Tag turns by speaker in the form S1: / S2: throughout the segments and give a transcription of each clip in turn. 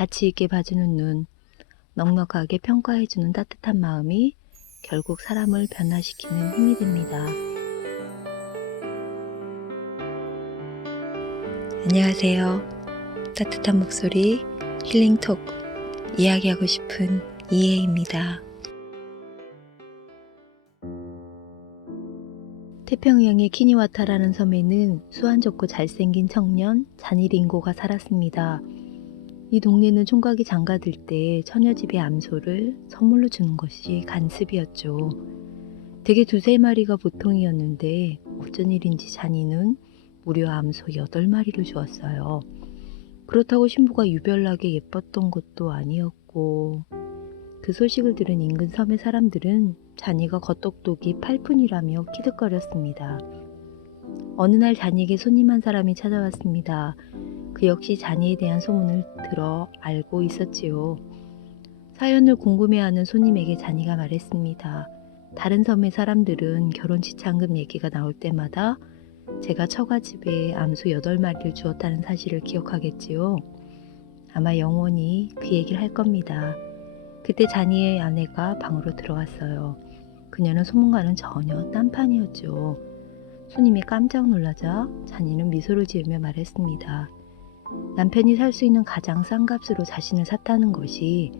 S1: 가치 있게 봐주는 눈, 넉넉하게 평가해주는 따뜻한 마음이 결국 사람을 변화시키는 힘이 됩니다. 안녕하세요. 따뜻한 목소리, 힐링톡, 이야기하고 싶은 이혜입니다. 태평양의 키니와타라는 섬에는 수완 좋고 잘생긴 청년 자니링고가 살았습니다. 이 동네는 총각이 장가들 때 처녀집의 암소를 선물로 주는 것이 간습이었죠. 대개 두세 마리가 보통이었는데 어쩐 일인지 자니는 무려 암소 8마리를 주었어요. 그렇다고 신부가 유별나게 예뻤던 것도 아니었고 그 소식을 들은 인근 섬의 사람들은 자니가 겉똑똑이 팔푼이라며 키득거렸습니다. 어느 날 자니에게 손님 한 사람이 찾아왔습니다. 그 역시 자니에 대한 소문을 들어 알고 있었지요. 사연을 궁금해하는 손님에게 자니가 말했습니다. 다른 섬의 사람들은 결혼 지창금 얘기가 나올 때마다 제가 처가집에 암소 8마리를 주었다는 사실을 기억하겠지요. 아마 영원히 그 얘기를 할 겁니다. 그때 자니의 아내가 방으로 들어왔어요. 그녀는 소문과는 전혀 딴판이었죠. 손님이 깜짝 놀라자 자니는 미소를 지으며 말했습니다. 남편이 살 수 있는 가장 싼 값으로 자신을 샀다는 것이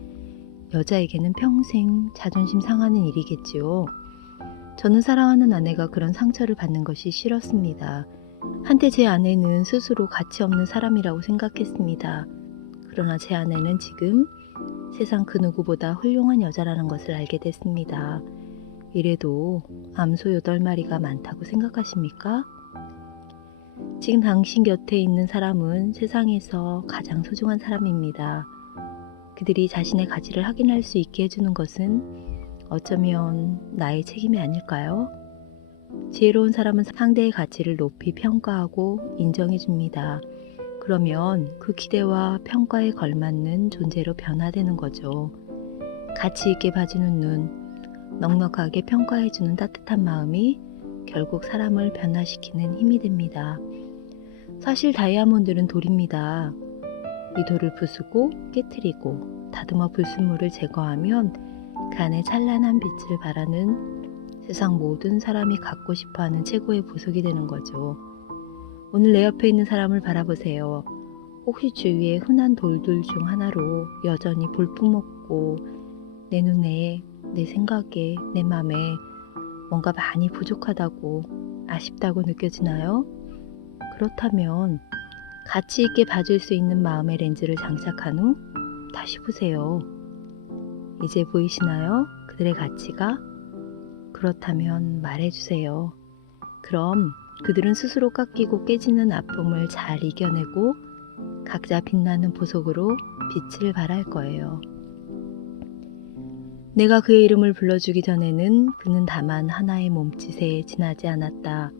S1: 여자에게는 평생 자존심 상하는 일이겠지요. 저는 사랑하는 아내가 그런 상처를 받는 것이 싫었습니다. 한때 제 아내는 스스로 가치 없는 사람이라고 생각했습니다. 그러나 제 아내는 지금 세상 그 누구보다 훌륭한 여자라는 것을 알게 됐습니다. 이래도 암소 8마리가 많다고 생각하십니까? 지금 당신 곁에 있는 사람은 세상에서 가장 소중한 사람입니다. 그들이 자신의 가치를 확인할 수 있게 해주는 것은 어쩌면 나의 책임이 아닐까요? 지혜로운 사람은 상대의 가치를 높이 평가하고 인정해 줍니다. 그러면 그 기대와 평가에 걸맞는 존재로 변화되는 거죠. 가치 있게 봐주는 눈, 넉넉하게 평가해주는 따뜻한 마음이 결국 사람을 변화시키는 힘이 됩니다. 사실 다이아몬드는 돌입니다. 이 돌을 부수고 깨뜨리고 다듬어 불순물을 제거하면 그 안에 찬란한 빛을 발하는 세상 모든 사람이 갖고 싶어 하는 최고의 보석이 되는 거죠. 오늘 내 옆에 있는 사람을 바라보세요. 혹시 주위의 흔한 돌들 중 하나로 여전히 볼품없고 내 눈에, 내 생각에, 내 맘에 뭔가 많이 부족하다고 아쉽다고 느껴지나요? 그렇다면 가치 있게 봐줄 수 있는 마음의 렌즈를 장착한 후 다시 보세요. 이제 보이시나요? 그들의 가치가? 그렇다면 말해주세요. 그럼 그들은 스스로 깎이고 깨지는 아픔을 잘 이겨내고 각자 빛나는 보석으로 빛을 발할 거예요. 내가 그의 이름을 불러주기 전에는 그는 다만 하나의 몸짓에 지나지 않았다.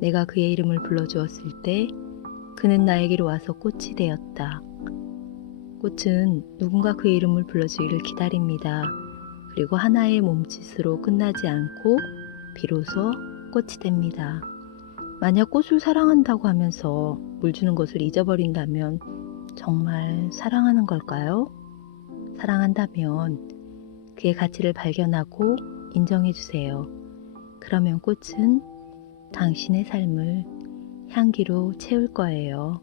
S1: 내가 그의 이름을 불러주었을 때 그는 나에게로 와서 꽃이 되었다. 꽃은 누군가 그의 이름을 불러주기를 기다립니다. 그리고 하나의 몸짓으로 끝나지 않고 비로소 꽃이 됩니다. 만약 꽃을 사랑한다고 하면서 물 주는 것을 잊어버린다면 정말 사랑하는 걸까요? 사랑한다면 그의 가치를 발견하고 인정해 주세요. 그러면 꽃은 당신의 삶을 향기로 채울 거예요.